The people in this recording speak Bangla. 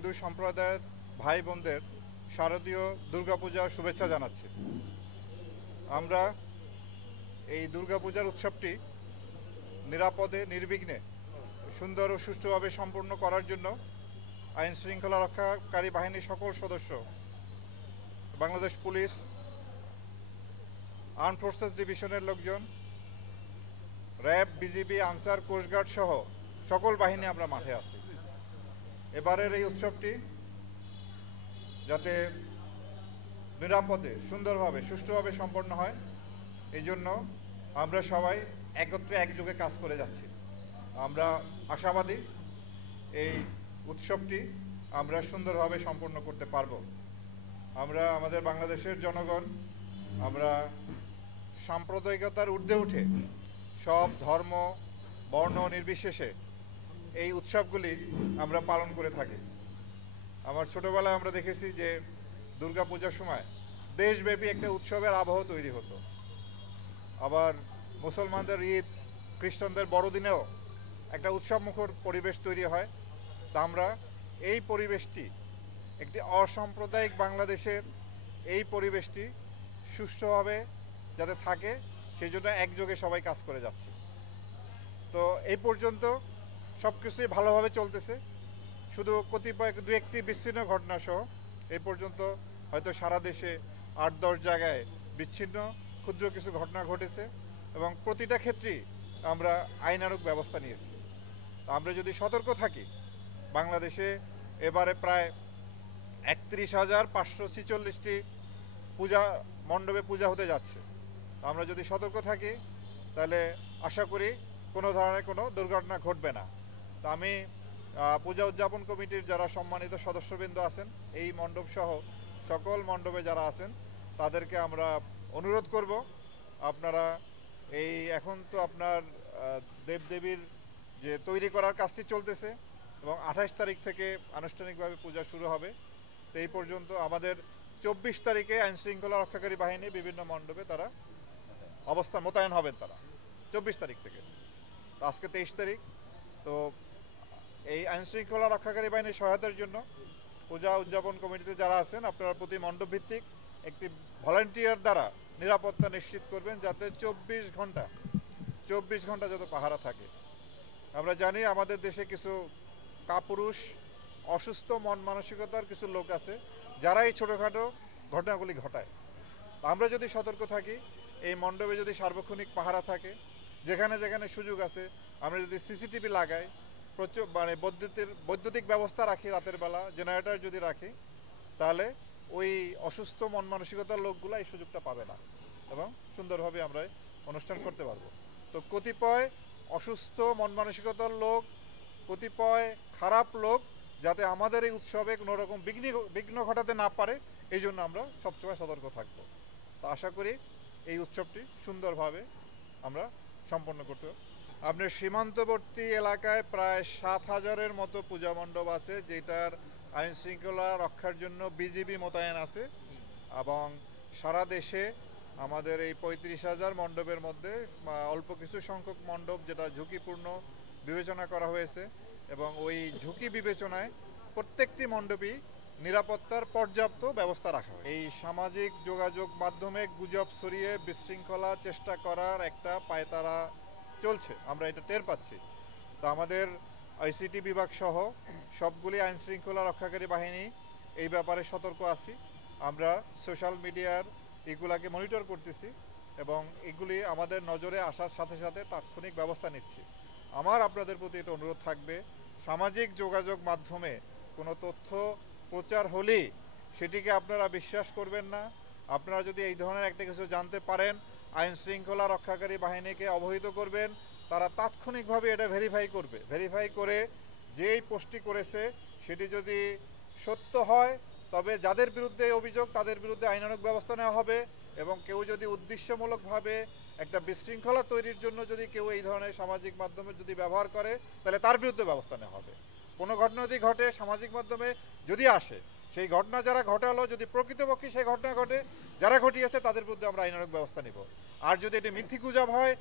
হিন্দু সম্প্রদায়ের ভাই বোনদের শারদীয় দুর্গাপূজার শুভেচ্ছা জানাচ্ছি। আমরা এই দুর্গাপূজার উৎসবটি নিরাপদে নির্বিঘ্নে সুন্দর ও সুষ্ঠুভাবে সম্পূর্ণ করার জন্য আইন শৃঙ্খলা রক্ষাকারী বাহিনীর সকল সদস্য, বাংলাদেশ পুলিশ, আর্ম ফোর্সেস ডিভিশনের লোকজন, র্যাব, বিজিবি, আনসার, কোস্টগার্ড সহ সকল বাহিনী আমরা মাঠে আছি। এবারের এই উৎসবটি যাতে নিরাপদে, সুন্দরভাবে, সুষ্ঠুভাবে সম্পন্ন হয়, এই জন্য আমরা সবাই একত্রে একযোগে কাজ করে যাচ্ছি। আমরা আশাবাদী এই উৎসবটি আমরা সুন্দরভাবে সম্পন্ন করতে পারব। আমরা আমাদের বাংলাদেশের জনগণ, আমরা সাম্প্রদায়িকতার ঊর্ধ্বে উঠে সব ধর্ম, বর্ণ নির্বিশেষে এই উৎসবগুলি আমরা পালন করে থাকি। আমার ছোটবেলায় আমরা দেখেছি যে দুর্গাপূজার সময় দেশব্যাপী একটা উৎসবের আবহ তৈরি হতো। আবার মুসলমানদের ঈদ, খ্রিস্টানদের বড়দিনেও একটা উৎসবমুখর পরিবেশ তৈরি হয়। তা আমরা এই পরিবেশটি, একটি অসাম্প্রদায়িক বাংলাদেশের এই পরিবেশটি সুষ্ঠুভাবে যাতে থাকে, সেই জন্য একযোগে সবাই কাজ করে যাচ্ছে। তো এই পর্যন্ত সব কিছুই ভালোভাবে চলতেছে। শুধু কতিপয় দু একটি বিচ্ছিন্ন ঘটনা সহ এই পর্যন্ত হয়তো সারা দেশে ৮-১০ জায়গায় বিচ্ছিন্ন ক্ষুদ্র কিছু ঘটনা ঘটেছে এবং প্রতিটা ক্ষেত্রেই আমরা আইনানুগ ব্যবস্থা নিয়েছি। আমরা যদি সতর্ক থাকি, বাংলাদেশে এবারে প্রায় ৩১,৫৪৬টি পূজা মণ্ডপে পূজা হতে যাচ্ছে। আমরা যদি সতর্ক থাকি তাহলে আশা করি কোনো ধরনের কোনো দুর্ঘটনা ঘটবে না। তো আমি পূজা উদযাপন কমিটির যারা সম্মানিত সদস্যবৃন্দ আছেন, এই মণ্ডপ সহ সকল মণ্ডপে যারা আছেন, তাদেরকে আমরা অনুরোধ করব, আপনারা এই এখন তো আপনার দেবদেবীর যে তৈরি করার কাজটি চলতেছে এবং ২৮ তারিখ থেকে আনুষ্ঠানিকভাবে পূজা শুরু হবে। তো এই পর্যন্ত আমাদের ২৪ তারিখে আইনশৃঙ্খলা রক্ষাকারী বাহিনী বিভিন্ন মণ্ডপে তারা অবস্থান মোতায়েন হবেন। তারা ২৪ তারিখ থেকে, তো আজকে ২৩ তারিখ। তো এই আইনশৃঙ্খলা রক্ষাকারী বাহিনীর সহায়তার জন্য পূজা উদযাপন কমিটিতে যারা আছেন, আপনারা প্রতি মণ্ডপ ভিত্তিক একটি ভলান্টিয়ার দ্বারা নিরাপত্তা নিশ্চিত করবেন, যাতে ২৪ ঘন্টা যত পাহারা থাকে। আমরা জানি আমাদের দেশে কিছু কাপুরুষ, অসুস্থ মন মানসিকতার কিছু লোক আছে যারা এই ছোটোখাটো ঘটনাগুলি ঘটায়। আমরা যদি সতর্ক থাকি, এই মণ্ডপে যদি সার্বক্ষণিক পাহারা থাকে, যেখানে যেখানে সুযোগ আছে আমরা যদি সিসিটিভি লাগাই, প্রচুর মানে বৈদ্যুতিক ব্যবস্থা রাখি, রাতের বেলা জেনারেটর যদি রাখি, তাহলে ওই অসুস্থ মন মানসিকতার লোকগুলো এই সুযোগটা পাবে না এবং সুন্দরভাবে আমরা অনুষ্ঠান করতে পারবো। তো কতিপয় অসুস্থ মন মানসিকতার লোক, কতিপয় খারাপ লোক যাতে আমাদের এই উৎসবে কোনো রকম বিঘ্ন ঘটাতে না পারে, এই জন্য আমরা সবসময় সতর্ক থাকব। তো আশা করি এই উৎসবটি সুন্দরভাবে আমরা সম্পন্ন করতে পারব। আপনার সীমান্তবর্তী এলাকায় প্রায় ৭,০০০-এর মতো পূজা মণ্ডপ আছে, যেটার আইন শৃঙ্খলা রক্ষার জন্য বিজিবি মোতায়েন আছে এবং সারা দেশে আমাদের এই ৩৫,০০০ মণ্ডপের মধ্যে অল্প কিছু সংখ্যক মণ্ডপ যেটা ঝুঁকিপূর্ণ বিবেচনা করা হয়েছে এবং ওই ঝুঁকি বিবেচনায় প্রত্যেকটি মণ্ডপই নিরাপত্তার পর্যাপ্ত ব্যবস্থা রাখা হয়। এই সামাজিক যোগাযোগ মাধ্যমে গুজব ছড়িয়ে বিশৃঙ্খলা চেষ্টা করার একটা পায়তারা চলছে, আমরা এটা টের পাচ্ছি। তো আমাদের আইসিটি বিভাগ সহ সবগুলি আইন শৃঙ্খলা রক্ষাকারী বাহিনী এই ব্যাপারে সতর্ক আছি। আমরা সোশ্যাল মিডিয়ার এগুলাকে মনিটর করতেছি এবং এগুলি আমাদের নজরে আসার সাথে সাথে তাৎক্ষণিক ব্যবস্থা নিচ্ছি। আমার আপনাদের প্রতি এটা অনুরোধ থাকবে, সামাজিক যোগাযোগ মাধ্যমে কোনো তথ্য প্রচার হলেই সেটিকে আপনারা বিশ্বাস করবেন না। আপনারা যদি এই ধরনের একটা কিছু জানতে পারেন, আইন শৃঙ্খলা রক্ষাকারী বাহিনীকে অবহিত করবেন, তারা তাৎক্ষণিকভাবে এটা ভেরিফাই করে যেই পোস্টটি করেছে সেটি যদি সত্য হয়, তবে যাদের বিরুদ্ধে অভিযোগ তাদের বিরুদ্ধে আইনানুগ ব্যবস্থা নেওয়া হবে এবং কেউ যদি উদ্দেশ্যমূলকভাবে একটা বিশৃঙ্খলা তৈরির জন্য যদি কেউ এই ধরনের সামাজিক মাধ্যমে যদি ব্যবহার করে, তাহলে তার বিরুদ্ধে ব্যবস্থা নেওয়া হবে। কোনো ঘটনা যদি ঘটে সামাজিক মাধ্যমে যদি আসে, সেই ঘটনা যারা ঘটালো যদি প্রকৃতপক্ষে সেই ঘটনা ঘটে, যারা ঘটিয়েছে তাদের বিরুদ্ধে আমরা আইনানুগ ব্যবস্থা নিব। আর যদি এটি মিথ্যি গুজব হয়